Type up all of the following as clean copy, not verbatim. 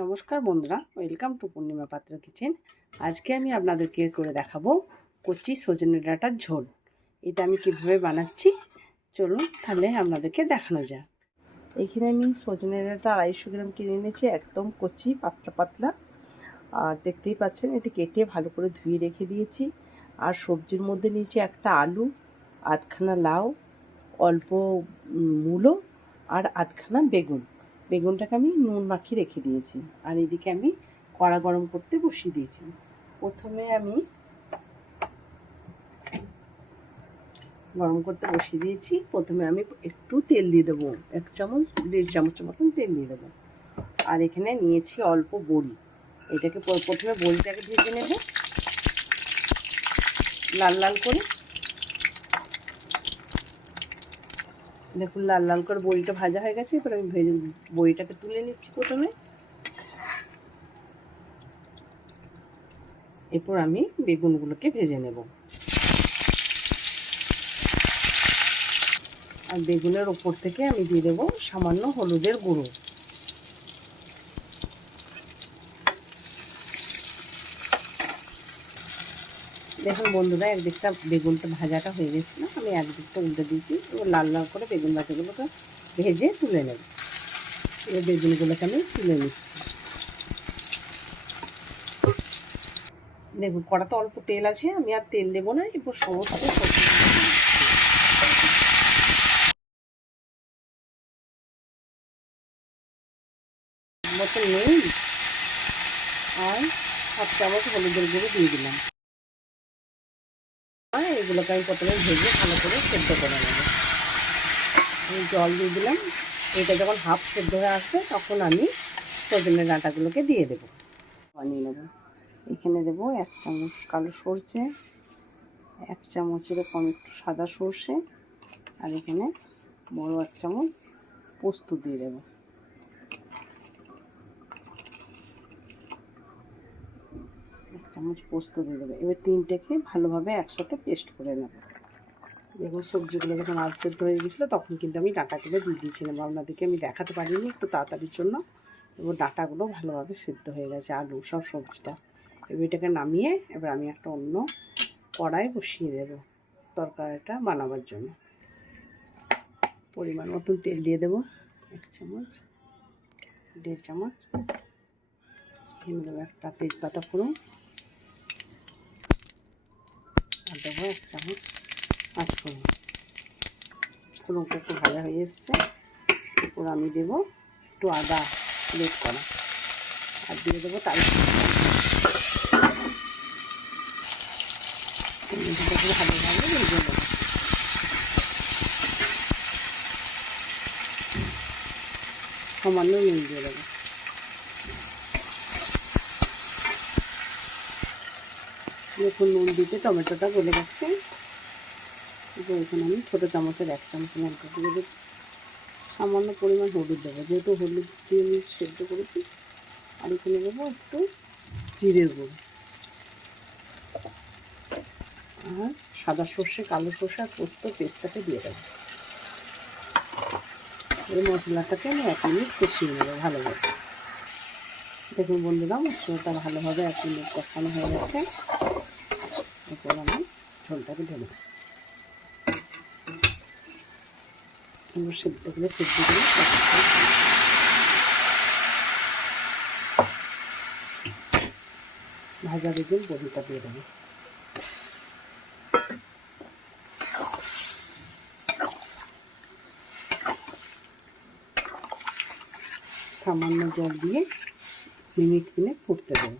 নমস্কার বন্ধুরা, welcome to পূর্ণিমা পাত্র কিচেন। আজকে আমি আপনাদেরকে করে দেখাবো কচি সজনে ডাঁটার ঝোল। এটা আমি কীভাবে বানাচ্ছি চলুন তাহলে আপনাদেরকে দেখানো যাক। এইখানে আমি সজনে ডাঁটা 250 গ্রাম কিনে এনেছি, একদম কচি পাতলা পাতলা। আর দেখতেই পাচ্ছেন এটি কেটে ভালো করে ধুয়ে রেখে দিয়েছি। আর সবজির মধ্যে নিয়েছি একটা আলু, আধখানা লাউ, অল্প মূলো আর আধখানা বেগুন। বেগুনটাকে আমি নুন মাখিয়ে রেখে দিয়েছি। আর এদিকে আমি কড়া গরম করতে বসিয়ে দিয়েছি। প্রথমে আমি একটু তেল দিয়ে দেবো, 1 চামচ 1.5 চামচের মতন তেল দিয়ে দেবো। আর এখানে নিয়েছি অল্প বড়ি। এটাকে প্রথমে বড়িটাকে ভেজে নেব লাল লাল করে। দেখুন লাল লাল করে বড়িটা ভাজা হয়ে গেছে। এবার আমি বড়িটাকে তুলে নিচ্ছি প্রথমে। এরপর আমি বেগুনগুলোকে ভেজে নেব। আর বেগুনের ওপর থেকে আমি দিয়ে দেবো সামান্য হলুদের গুঁড়ো। দেখুন বন্ধুরা, একদিকটা বেগুনটা ভাজাটা হয়ে গেছিলো, আমি একদিকটা উল্টে দিয়েছি। এবার লাল লাল করে বেগুন ভাজাগুলোকে ভেজে তুলে নেব। এবার বেগুনগুলোকে আমি তুলে নিচ্ছি। দেখুন কড়াতে অল্প তেল আছে, আমি আর তেল দেবো না। এরপর সমস্ত মতো নেই আর 7 চামচ হলুদের গুঁড়ো দিয়ে দিলাম। এগুলোকে আমি প্রথমে ভেজে ভালো করে সেদ্ধ করে নেব। আমি জল দিয়ে দিলাম। এটা যখন হাফ সেদ্ধ হয়ে আসবে তখন আমি সজনে ডাঁটাগুলোকে দিয়ে দেবো, বানিয়ে নেব। এখানে দেবো 1 চামচ কালো সরষে, 1 চামচের কম একটু সাদা সরষে, আর এখানে বড় 1 চামচ পোস্ত দিয়ে দেবো। চামচ পোস্ত দিয়ে দেবো। এবার তিনটেকে ভালোভাবে একসাথে পেস্ট করে নেব। দেখুন সবজিগুলো যখন আধ সেদ্ধ হয়ে গেছিলো তখন কিন্তু আমি ডাঁটাগুলো দিয়ে দিয়েছিলাম। আপনাদেরকে আমি দেখাতে পারিনি একটু তাড়াতাড়ির জন্য। এবার ডাঁটাগুলো ভালোভাবে সেদ্ধ হয়ে গেছে, আলু সব সবজিটা। এবার এটাকে নামিয়ে এবার আমি একটা অন্য কড়াই বসিয়ে দেব তরকারিটা বানাবার জন্য। পরিমাণ মতন তেল দিয়ে দেবো, 1 চামচ 1.5 চামচ। এখানে দেবো একটা তেজপাতা ফোড়ন, আর দেবো 1 চামচ পাঁচফোড়ন। ফোড়নটা একটু ভাজা হয়ে এসছে। এরপর আমি দেবো একটু আদা গ্রেট করা, আর দিয়ে দেবো তাই ভালোভাবে ভেজে নেবো। সামান্য নুন দিয়ে দেবো। দেখুন নুন দিতে টমেটোটা গলে গেছে। এখানে আমি ছোটো চামচের 1 চামচ লঙ্কা দিয়ে দেবো। সামান্য পরিমাণ হলুদ দেবো, যেহেতু হলুদ দিয়ে আমি সেদ্ধ করেছি। আর এখানে দেবো একটু জিরের গুঁড়ো, আর সাদা সর্ষে, কালো সর্ষে আর পোস্ত পেস্টটাকে দিয়ে দেবো। এই মশলাটাকে আমি 1 মিনিট কষিয়ে নেবো ভালোভাবে। দেখুন বন্ধুরা, মশলাটা ভালোভাবে 1 মিনিট কষানো হয়ে গেছে। এরপর আমি ঝোলটাকে ঢেলে সেদ্ধ করে ভাজা বেগুন বড়িটা দিয়ে দেবো। সামান্য জল দিয়ে মিনিট ফুটতে দেবো।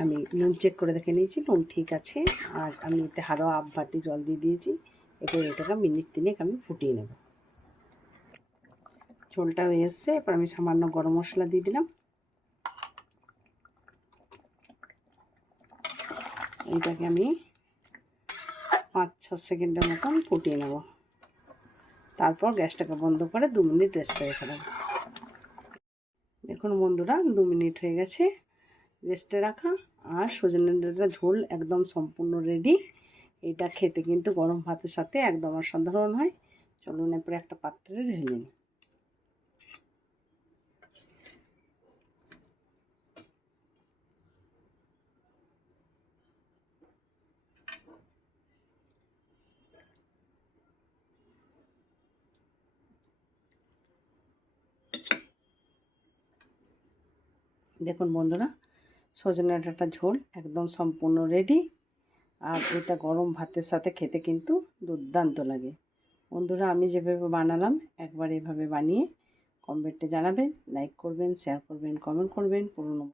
আমি নুন চেক করে দেখে নিয়েছি, নুন ঠিক আছে। আর আমি এতে আরও 1/2 বাটি জল দিয়ে দিয়েছি। এরপর এটাকে মিনিট 3 আমি ফুটিয়ে নেব। ঝোলটা হয়ে এসছে। এরপর আমি সামান্য গরম মশলা দিয়ে দিলাম। এইটাকে আমি 5-6 সেকেন্ডের মতন ফুটিয়ে নেব। তারপর গ্যাসটাকে বন্ধ করে 2 মিনিট রেস্টে রেখে দেবো। দেখুন বন্ধুরা, 2 মিনিট হয়ে গেছে রেস্টে রাখা। আর সজনে ডাঁটার ঝোল একদম সম্পূর্ণ রেডি। এটা খেতে কিন্তু গরম ভাতের সাথে একদম অসাধারণ হয়। চলুন এরপরে একটা পাত্রে ঢেলে নিই। দেখুন বন্ধুরা, সজনে ডাঁটার ঝোল একদম সম্পূর্ণ রেডি। আর এটা গরম ভাতের সাথে খেতে কিন্তু দুর্দান্ত লাগে। বন্ধুরা, আমি যেভাবে বানালাম একবার এভাবে বানিয়ে কমেন্টে জানাবেন, লাইক করবেন, শেয়ার করবেন, কমেন্ট করবেন। পুরনো